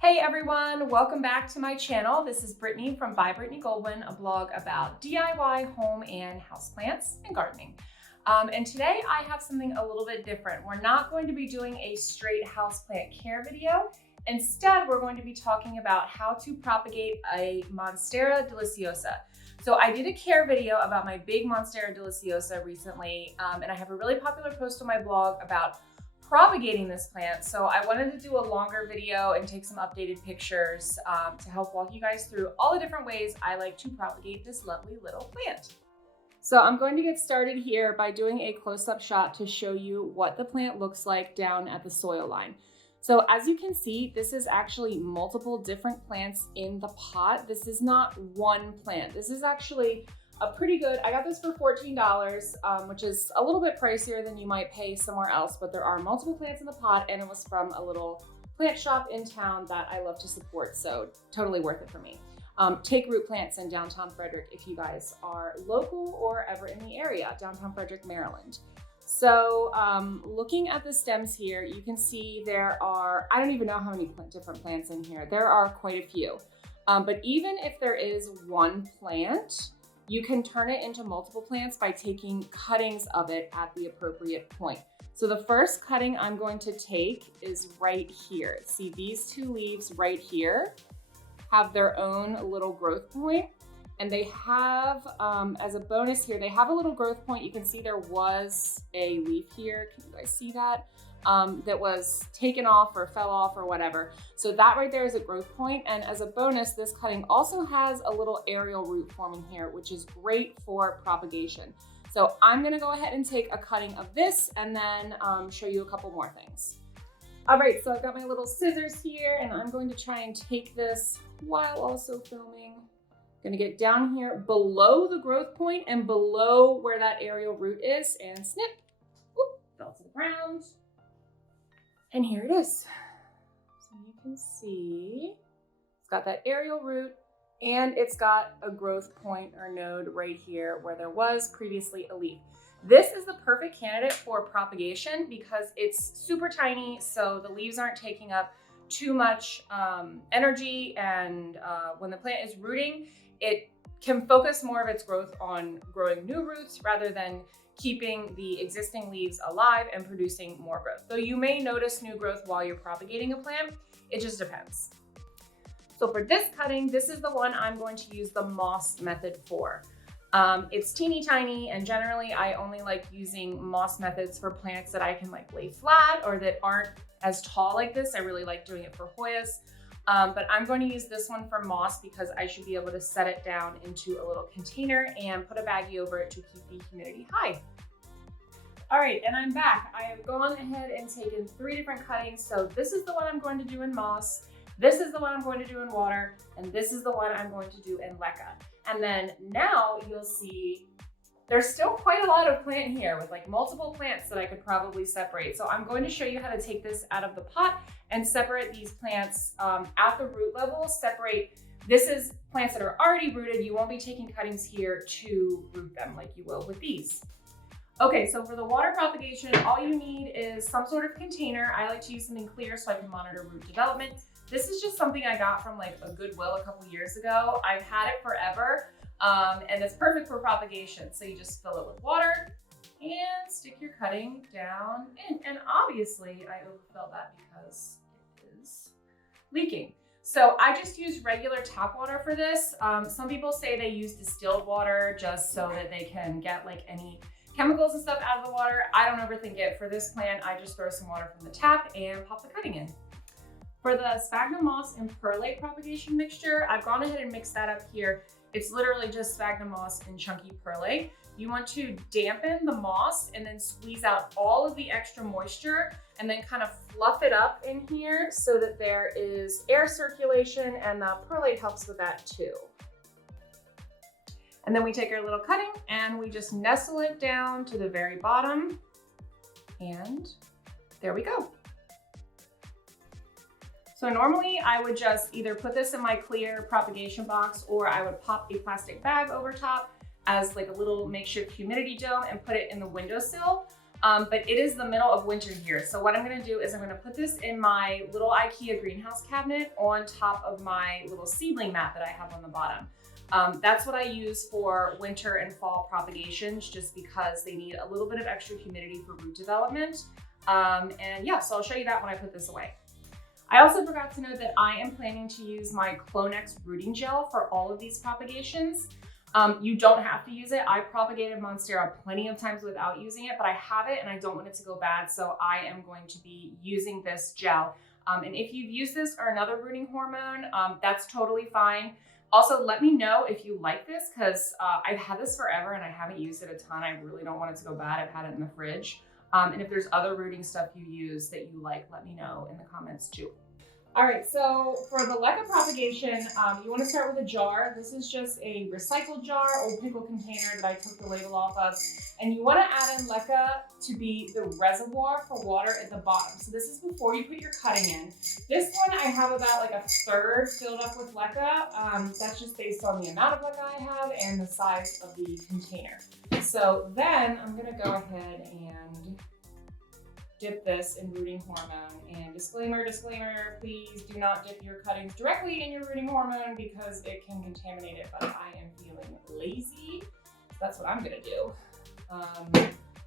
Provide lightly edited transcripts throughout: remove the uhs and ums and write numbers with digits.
Hey everyone, welcome back to my channel. This is Brittany from By Brittany Goldwyn, a blog about DIY home and houseplants and gardening. And today I have something a little bit different. We're not going to be doing a straight houseplant care video. Instead, we're going to be talking about how to propagate a Monstera deliciosa. So I did a care video about my big Monstera deliciosa recently, and I have a really popular post on my blog about propagating this plant. So I wanted to do a longer video and take some updated pictures to help walk you guys through all the different ways I like to propagate this lovely little plant. So I'm going to get started here by doing a close-up shot to show you what the plant looks like down at the soil line. So as you can see, this is actually multiple different plants in the pot. This is not one plant. This is actually a pretty good, I got this for $14, which is a little bit pricier than you might pay somewhere else, but there are multiple plants in the pot and it was from a little plant shop in town that I love to support, so totally worth it for me. Take root plants in downtown Frederick if you guys are local or ever in the area, downtown Frederick, Maryland. So looking at the stems here, you can see there are, I don't even know how many different plants in here. There are quite a few, but even if there is one plant, you can turn it into multiple plants by taking cuttings of it at the appropriate point. So the first cutting I'm going to take is right here. See, these two leaves right here have their own little growth point, and they have, as a bonus here, they have a little growth point. You can see there was a leaf here. Can you guys see that? That was taken off or fell off or whatever. So that right there is a growth point. And as a bonus, this cutting also has a little aerial root forming here, which is great for propagation. So I'm gonna go ahead and take a cutting of this and then show you a couple more things. All right, so I've got my little scissors here and I'm going to try and take this while also filming. I'm gonna get down here below the growth point and below where that aerial root is and snip, whoop, fell to the ground. And here it is. So you can see it's got that aerial root and it's got a growth point or node right here where there was previously a leaf. This is the perfect candidate for propagation because it's super tiny, so the leaves aren't taking up too much energy, and when the plant is rooting, it can focus more of its growth on growing new roots rather than keeping the existing leaves alive and producing more growth. Though you may notice new growth while you're propagating a plant, it just depends. So for this cutting, this is the one I'm going to use the moss method for. It's teeny tiny, and generally I only like using moss methods for plants that I can like lay flat or that aren't as tall like this. I really like doing it for Hoyas. But I'm going to use this one for moss because I should be able to set it down into a little container and put a baggie over it to keep the humidity high. All right, and I'm back. I have gone ahead and taken 3 different cuttings. So this is the one I'm going to do in moss, this is the one I'm going to do in water, and this is the one I'm going to do in LECA. And then now you'll see there's still quite a lot of plant here with like multiple plants that I could probably separate. So I'm going to show you how to take this out of the pot and separate these plants at the root level. This is plants that are already rooted. You won't be taking cuttings here to root them like you will with these. Okay, so for the water propagation, all you need is some sort of container. I like to use something clear so I can monitor root development. This is just something I got from like a Goodwill a couple years ago. I've had it forever. And it's perfect for propagation. So you just fill it with water and stick your cutting down in. And obviously I overfilled that because it is leaking. So I just use regular tap water for this. Some people say they use distilled water just so that they can get like any chemicals and stuff out of the water. I don't overthink it. For this plant, I just throw some water from the tap and pop the cutting in. For the sphagnum moss and perlite propagation mixture, I've gone ahead and mixed that up here. It's literally just sphagnum moss and chunky perlite. You want to dampen the moss and then squeeze out all of the extra moisture and then kind of fluff it up in here so that there is air circulation, and the perlite helps with that too. And then we take our little cutting and we just nestle it down to the very bottom, and there we go. So normally I would just either put this in my clear propagation box, or I would pop a plastic bag over top as like a little makeshift humidity dome and put it in the windowsill. But it is the middle of winter here. So what I'm gonna do is I'm gonna put this in my little IKEA greenhouse cabinet on top of my little seedling mat that I have on the bottom. That's what I use for winter and fall propagations, just because they need a little bit of extra humidity for root development. And yeah, so I'll show you that when I put this away. I also forgot to note that I am planning to use my Clonex rooting gel for all of these propagations. You don't have to use it. I propagated Monstera plenty of times without using it, but I have it and I don't want it to go bad, so I am going to be using this gel. And if you've used this or another rooting hormone, that's totally fine. Also, let me know if you like this, because I've had this forever and I haven't used it a ton. I really don't want it to go bad. I've had it in the fridge. And if there's other rooting stuff you use that you like, let me know in the comments too. All right, so for the LECA propagation, you want to start with a jar. This is just a recycled jar, old pickle container that I took the label off of. And you want to add in LECA to be the reservoir for water at the bottom. So this is before you put your cutting in. This one I have about like a third filled up with LECA. That's just based on the amount of LECA I have and the size of the container. So then I'm going to go ahead and dip this in rooting hormone. And disclaimer, please do not dip your cuttings directly in your rooting hormone because it can contaminate it, but I am feeling lazy, so that's what I'm gonna do.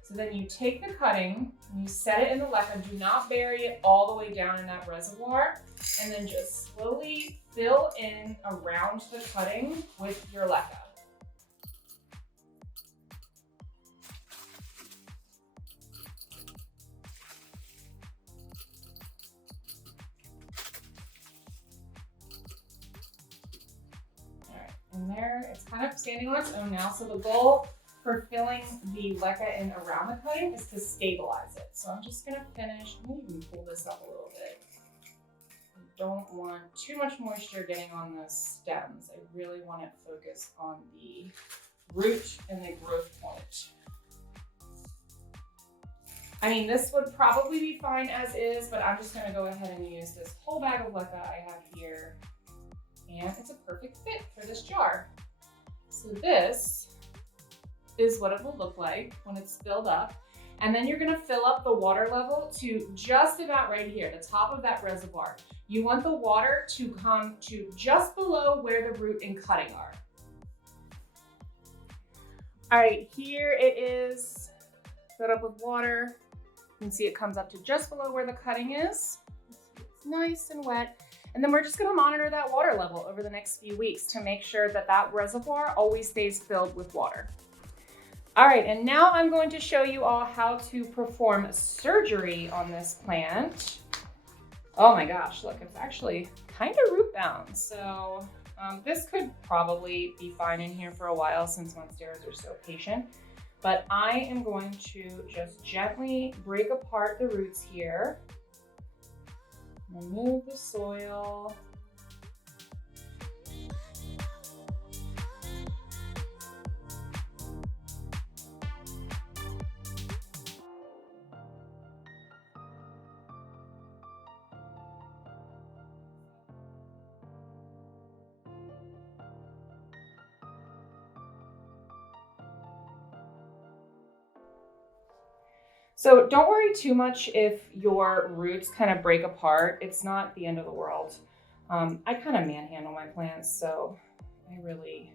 So then you take the cutting and you set it in the LECA. Do not bury it all the way down in that reservoir, and then just slowly fill in around the cutting with your LECA. And there, it's kind of standing on its own now. So the goal for filling the LECA in around the cutting is to stabilize it. So I'm just gonna finish, let me even pull this up a little bit. I don't want too much moisture getting on the stems. I really want it focused on the root and the growth point. I mean, this would probably be fine as is, but I'm just gonna go ahead and use this whole bag of LECA I have here. And it's a perfect fit for this jar. So this is what it will look like when it's filled up. And then you're gonna fill up the water level to just about right here, the top of that reservoir. You want the water to come to just below where the root and cutting are. All right, here it is filled up with water. You can see it comes up to just below where the cutting is. It's nice and wet. And then we're just gonna monitor that water level over the next few weeks to make sure that that reservoir always stays filled with water. All right, and now I'm going to show you all how to perform surgery on this plant. Oh my gosh, look, it's actually kind of root bound. So this could probably be fine in here for a while since Monsteras are so patient. But I am going to just gently break apart the roots here. Remove the soil. So don't worry too much if your roots kind of break apart. It's not the end of the world. I kind of manhandle my plants, so I really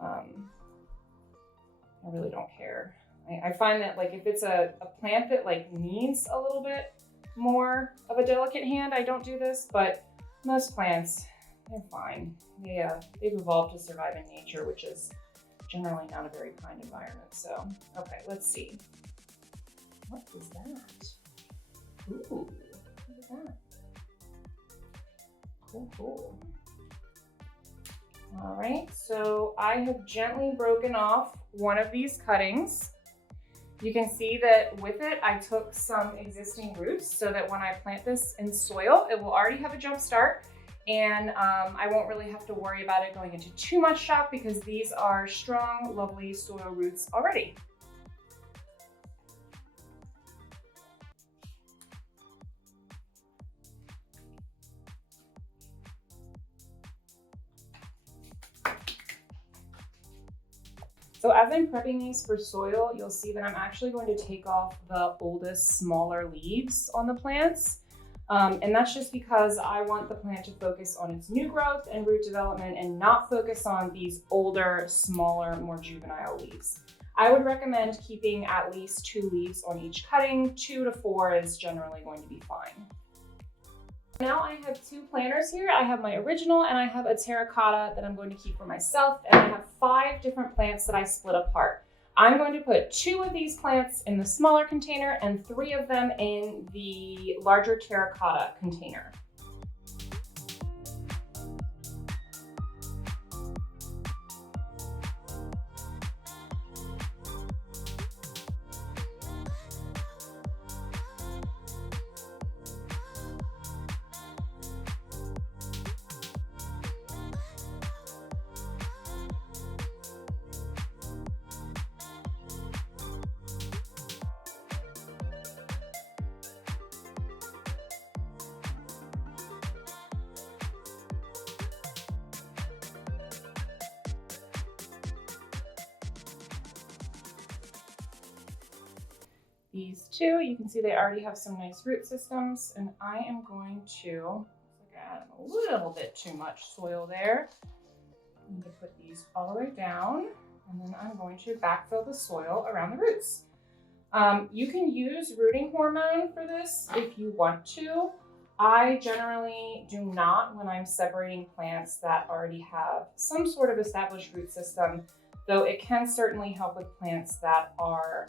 don't care. I find that like if it's a plant that like needs a little bit more of a delicate hand, I don't do this, but most plants, they're fine. They've evolved to survive in nature, which is generally not a very kind environment. So, okay, let's see. What is that? Ooh, look at that. Cool. All right, so I have gently broken off one of these cuttings. You can see that with it, I took some existing roots so that when I plant this in soil, it will already have a jump start, and I won't really have to worry about it going into too much shock because these are strong, lovely soil roots already. So as I'm prepping these for soil, you'll see that I'm actually going to take off the oldest, smaller leaves on the plants. And that's just because I want the plant to focus on its new growth and root development and not focus on these older, smaller, more juvenile leaves. I would recommend keeping at least 2 leaves on each cutting. 2 to 4 is generally going to be fine. Now I have 2 planters here. I have my original and I have a terracotta that I'm going to keep for myself. And I have 5 different plants that I split apart. I'm going to put 2 of these plants in the smaller container and 3 of them in the larger terracotta container. These 2, you can see they already have some nice root systems, and I am going to add a little bit too much soil there. I'm going to put these all the way down, and then I'm going to backfill the soil around the roots. You can use rooting hormone for this if you want to. I generally do not when I'm separating plants that already have some sort of established root system, though it can certainly help with plants that are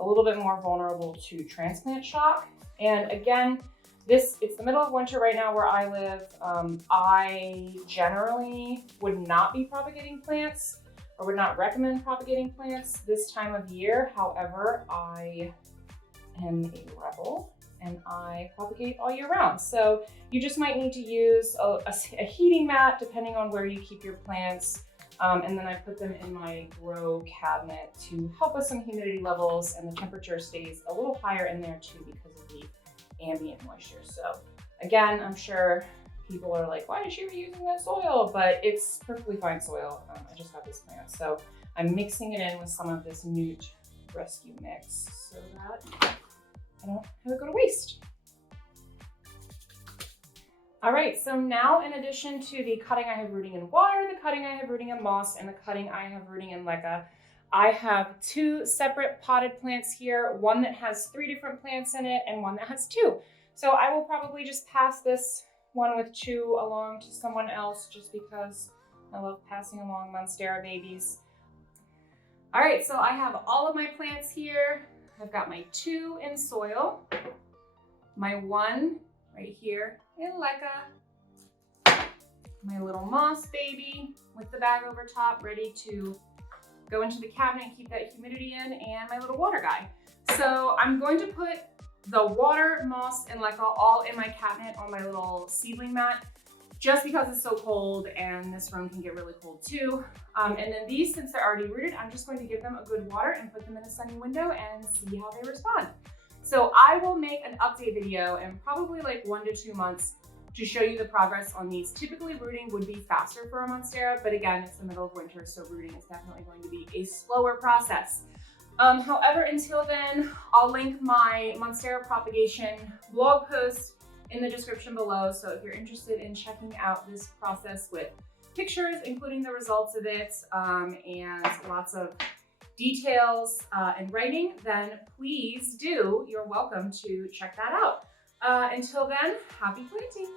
a little bit more vulnerable to transplant shock. And again, it's the middle of winter right now where I live. I generally would not be propagating plants or would not recommend propagating plants this time of year. However, I am a rebel and I propagate all year round. So you just might need to use a heating mat depending on where you keep your plants. And then I put them in my grow cabinet to help with some humidity levels, and the temperature stays a little higher in there too because of the ambient moisture. So again, I'm sure people are like, why is she reusing that soil? But it's perfectly fine soil. I just got this plant. So I'm mixing it in with some of this Newt Rescue mix so that I don't have it go to waste. All right, so now in addition to the cutting I have rooting in water, the cutting I have rooting in moss, and the cutting I have rooting in LECA, I have 2 separate potted plants here, one that has 3 different plants in it and one that has 2. So I will probably just pass this one with 2 along to someone else just because I love passing along Monstera babies. All right, so I have all of my plants here. I've got my 2 in soil, my 1 right here in LECA, my little moss baby with the bag over top ready to go into the cabinet and keep that humidity in, and my little water guy. So I'm going to put the water, moss, and LECA all in my cabinet on my little seedling mat just because it's so cold and this room can get really cold too. And then these, since they're already rooted, I'm just going to give them a good water and put them in a sunny window and see how they respond. So I will make an update video in probably like 1 to 2 months to show you the progress on these. Typically rooting would be faster for a Monstera, but again, it's the middle of winter, so rooting is definitely going to be a slower process. However, until then, I'll link my Monstera propagation blog post in the description below. So if you're interested in checking out this process with pictures, including the results of it, and lots of details and writing, then please do. You're welcome to check that out. Until then, happy planting.